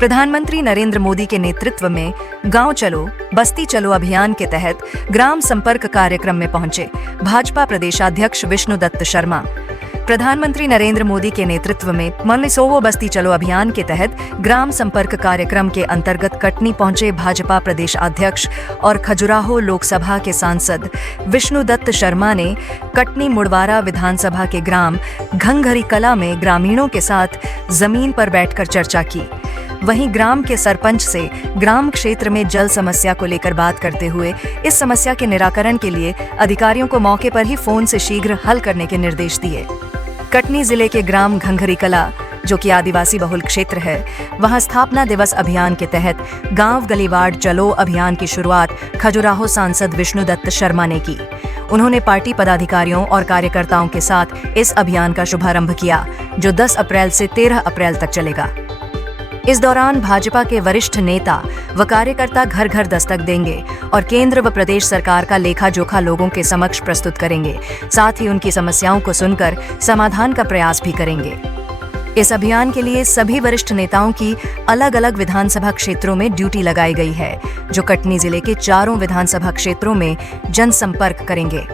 प्रधानमंत्री नरेंद्र मोदी के नेतृत्व में गांव चलो बस्ती चलो अभियान के तहत ग्राम संपर्क कार्यक्रम में पहुंचे भाजपा प्रदेशाध्यक्ष विष्णुदत्त शर्मा। प्रधानमंत्री नरेंद्र मोदी के नेतृत्व में मल्लिसोवो बस्ती चलो अभियान के तहत ग्राम संपर्क कार्यक्रम के अंतर्गत कटनी पहुंचे भाजपा प्रदेश अध्यक्ष और खजुराहो लोकसभा के सांसद विष्णुदत्त शर्मा ने कटनी मुड़वारा विधानसभा के ग्राम घंघरी कला में ग्रामीणों के साथ जमीन पर बैठकर चर्चा की। वहीं ग्राम के सरपंच से ग्राम क्षेत्र में जल समस्या को लेकर बात करते हुए इस समस्या के निराकरण के लिए अधिकारियों को मौके पर ही फोन से शीघ्र हल करने के निर्देश दिए। कटनी जिले के ग्राम घंघरी कला, जो कि आदिवासी बहुल क्षेत्र है, वहां स्थापना दिवस अभियान के तहत गांव गलीवाड़ चलो अभियान की शुरुआत खजुराहो सांसद विष्णुदत्त शर्मा ने की। उन्होंने पार्टी पदाधिकारियों और कार्यकर्ताओं के साथ इस अभियान का शुभारंभ किया, जो 10 अप्रैल से 13 अप्रैल तक चलेगा। इस दौरान भाजपा के वरिष्ठ नेता व कार्यकर्ता घर घर दस्तक देंगे और केंद्र व प्रदेश सरकार का लेखा जोखा लोगों के समक्ष प्रस्तुत करेंगे। साथ ही उनकी समस्याओं को सुनकर समाधान का प्रयास भी करेंगे। इस अभियान के लिए सभी वरिष्ठ नेताओं की अलग अलग विधानसभा क्षेत्रों में ड्यूटी लगाई गई है, जो कटनी जिले के 4 विधानसभा क्षेत्रों में जनसंपर्क करेंगे।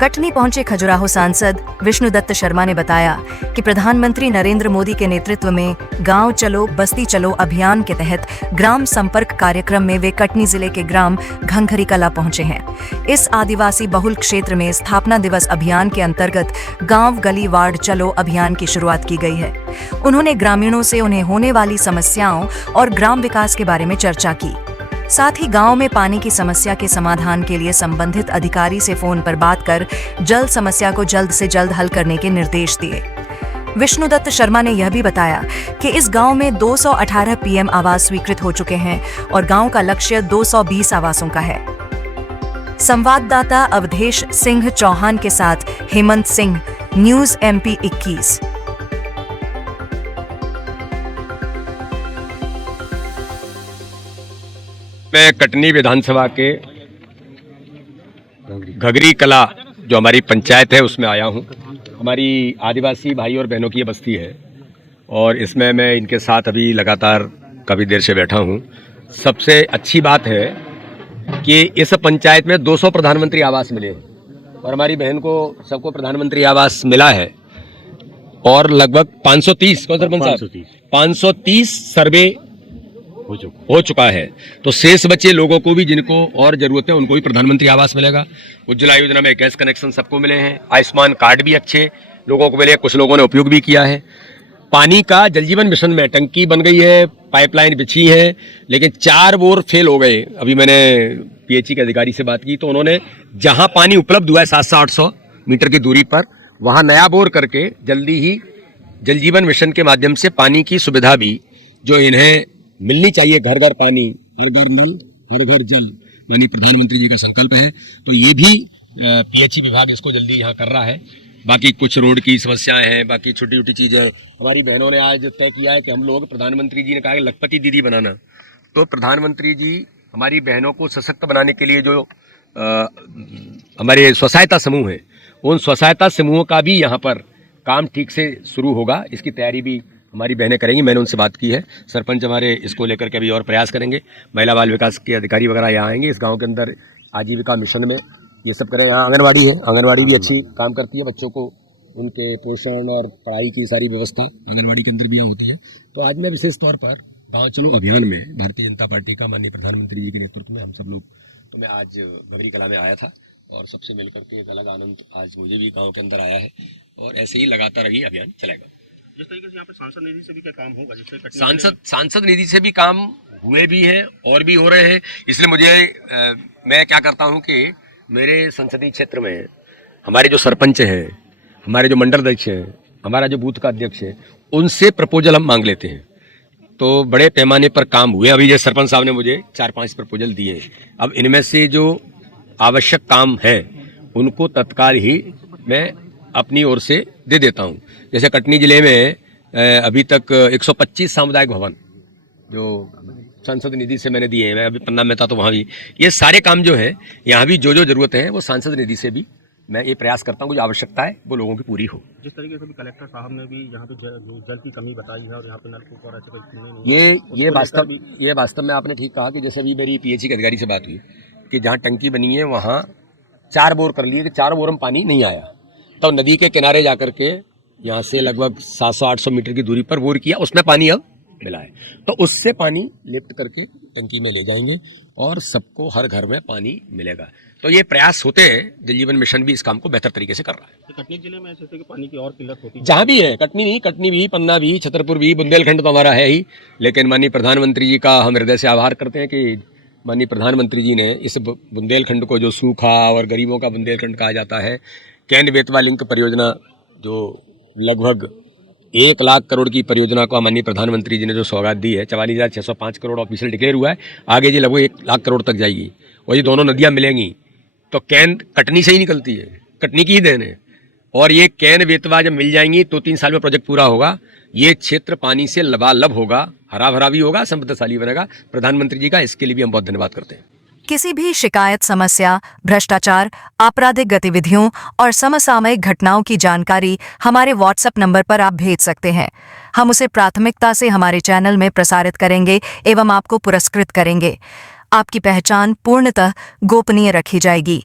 कटनी पहुंचे खजुराहो सांसद विष्णुदत्त शर्मा ने बताया कि प्रधानमंत्री नरेंद्र मोदी के नेतृत्व में गांव चलो बस्ती चलो अभियान के तहत ग्राम संपर्क कार्यक्रम में वे कटनी जिले के ग्राम घंघरी कला पहुंचे हैं। इस आदिवासी बहुल क्षेत्र में स्थापना दिवस अभियान के अंतर्गत गांव गली वार्ड चलो अभियान की शुरुआत की गई है। उन्होंने ग्रामीणों से उन्हें होने वाली समस्याओं और ग्राम विकास के बारे में चर्चा की। साथ ही गांव में पानी की समस्या के समाधान के लिए संबंधित अधिकारी से फोन पर बात कर जल समस्या को जल्द से जल्द हल करने के निर्देश दिए। विष्णुदत्त शर्मा ने यह भी बताया कि इस गांव में 218 पीएम आवास स्वीकृत हो चुके हैं और गांव का लक्ष्य 220 आवासों का है। संवाददाता अवधेश सिंह चौहान के साथ हेमंत सिंह, न्यूज MP 21। मैं कटनी विधानसभा के घंघरी कला जो हमारी पंचायत है उसमें आया हूं। हमारी आदिवासी भाई और बहनों की ये बस्ती है और इसमें मैं इनके साथ अभी लगातार काफ़ी देर से बैठा हूं। सबसे अच्छी बात है कि इस पंचायत में 200 प्रधानमंत्री आवास मिले और हमारी बहन को सबको प्रधानमंत्री आवास मिला है और लगभग 530 कौन सरपंच साहब 530 सर्वे हो चुका है। तो शेष बचे लोगों को भी जिनको और जरूरत है उनको भी प्रधानमंत्री आवास मिलेगा। उज्ज्वला योजना में गैस कनेक्शन सबको मिले हैं। आयुष्मान कार्ड भी अच्छे लोगों को मिले, कुछ लोगों ने उपयोग भी किया है। पानी का जल जीवन मिशन में टंकी बन गई है, पाइपलाइन बिछी है, लेकिन 4 बोर फेल हो गए। अभी मैंने PHE के अधिकारी से बात की तो उन्होंने जहां पानी उपलब्ध हुआ है 700-800 मीटर की दूरी पर, वहां नया बोर करके जल्दी ही जल जीवन मिशन के माध्यम से पानी की सुविधा भी जो इन्हें मिलनी चाहिए, घर घर पानी, हर घर नल, हर घर जल, यानी प्रधानमंत्री जी का संकल्प है। तो ये भी PHE विभाग इसको जल्दी यहाँ कर रहा है। बाकी कुछ रोड की समस्याएं हैं, बाकी छोटी छोटी चीज़ें हमारी बहनों ने आज तय किया है कि हम लोग, प्रधानमंत्री जी ने कहा है लखपति दीदी बनाना, तो प्रधानमंत्री जी हमारी बहनों को सशक्त बनाने के लिए जो हमारे स्वसहायता समूह हैं, उन स्वसहायता समूहों का भी यहाँ पर काम ठीक से शुरू होगा। इसकी तैयारी भी हमारी बहनें करेंगी। मैंने उनसे बात की है। सरपंच हमारे इसको लेकर के अभी और प्रयास करेंगे। महिला बाल विकास के अधिकारी वगैरह यहाँ आएंगे। इस गांव के अंदर आजीविका मिशन में ये सब करें। यहाँ आंगनवाड़ी है, आंगनवाड़ी भी अच्छी काम करती है। बच्चों को उनके पोषण और पढ़ाई की सारी व्यवस्था आंगनवाड़ी के अंदर भी यहाँ होती है। तो आज मैं विशेष तौर पर गाँव चलो अभियान में भारतीय जनता पार्टी का माननीय प्रधानमंत्री जी के नेतृत्व में हम सब लोग, तो मैं आज घंघरी कला में आया था और सबसे मिलकर के एक अलग आनंद आज मुझे भी गाँव के अंदर आया है और ऐसे ही लगातार अभी अभियान चलेगा। जिस तरीके से यहाँ पे सांसद निधि से भी क्या काम होगा, जिससे सांसद निधि से भी काम हुए भी हैं और भी हो रहे हैं। इसलिए मैं क्या करता हूँ कि मेरे संसदीय क्षेत्र में हमारे जो सरपंच हैं, हमारे जो मंडल अध्यक्ष हैं, हमारा जो बूथ का अध्यक्ष है, उनसे प्रपोजल हम मांग लेते हैं। तो बड़े पैमाने पर काम हुए। अभी जो सरपंच साहब ने मुझे 4-5 प्रपोजल दिए हैं। अब इनमें से जो आवश्यक काम है उनको तत्काल ही मैं अपनी ओर से दे देता हूं। जैसे कटनी जिले में अभी तक 125 सामुदायिक भवन जो सांसद निधि से मैंने दिए हैं। मैं अभी पन्ना में था तो वहाँ भी ये सारे काम जो है, यहाँ भी जो जरूरत है वो सांसद निधि से भी मैं ये प्रयास करता हूँ कि जो आवश्यकता है वो लोगों की पूरी हो। जिस तरीके से भी कलेक्टर साहब ने भी यहाँ पे जल की कमी बताई है और यहाँ पे नलकूप और ऐसे कोई खुलने नहीं है। ये वास्तव में आपने ठीक कहा कि जैसे अभी मेरी पीएचई के अधिकारी से बात हुई कि जहाँ टंकी बनी है वहाँ 4 बोर कर लिए कि 4 बोर में पानी नहीं आया, तो नदी के किनारे जाकर के यहाँ से लगभग 700-800 मीटर की दूरी पर बोर किया, उसमें पानी अब मिला है, तो उससे पानी लिफ्ट करके टंकी में ले जाएंगे और सबको हर घर में पानी मिलेगा। तो ये प्रयास होते हैं, जल जीवन मिशन भी इस काम को बेहतर तरीके से कर रहा है। तो कटनी जिले में ऐसे कि पानी की और किल्लत होती है जहाँ भी है, कटनी नहीं, कटनी भी, पन्ना भी, छतरपुर भी, बुंदेलखंड तो हमारा है ही, लेकिन माननीय प्रधानमंत्री जी का हम हृदय से आभार करते हैं कि माननीय प्रधानमंत्री जी ने इस बुंदेलखंड को, जो सूखा और गरीबों का बुंदेलखंड कहा जाता है, कैन बेतवा लिंक परियोजना जो लगभग 1 लाख करोड़ की परियोजना को माननीय प्रधानमंत्री जी ने जो सौगात दी है, 44,605 करोड़ ऑफिशियल डिक्लेयर हुआ है, आगे जी लगभग 1 लाख करोड़ तक जाएगी और ये दोनों नदियाँ मिलेंगी तो कैन कटनी से ही निकलती है, कटनी की ही देन है। और ये कैन बेतवा जब मिल जाएंगी तो 3 साल में प्रोजेक्ट पूरा होगा, ये क्षेत्र पानी से लबालब होगा, हरा भरा भी होगा, समृद्धशाली बनेगा। प्रधानमंत्री जी का इसके लिए भी हम बहुत धन्यवाद करते हैं। किसी भी शिकायत, समस्या, भ्रष्टाचार, आपराधिक गतिविधियों और समसामयिक घटनाओं की जानकारी हमारे व्हाट्सएप नंबर पर आप भेज सकते हैं। हम उसे प्राथमिकता से हमारे चैनल में प्रसारित करेंगे एवं आपको पुरस्कृत करेंगे। आपकी पहचान पूर्णतः गोपनीय रखी जाएगी।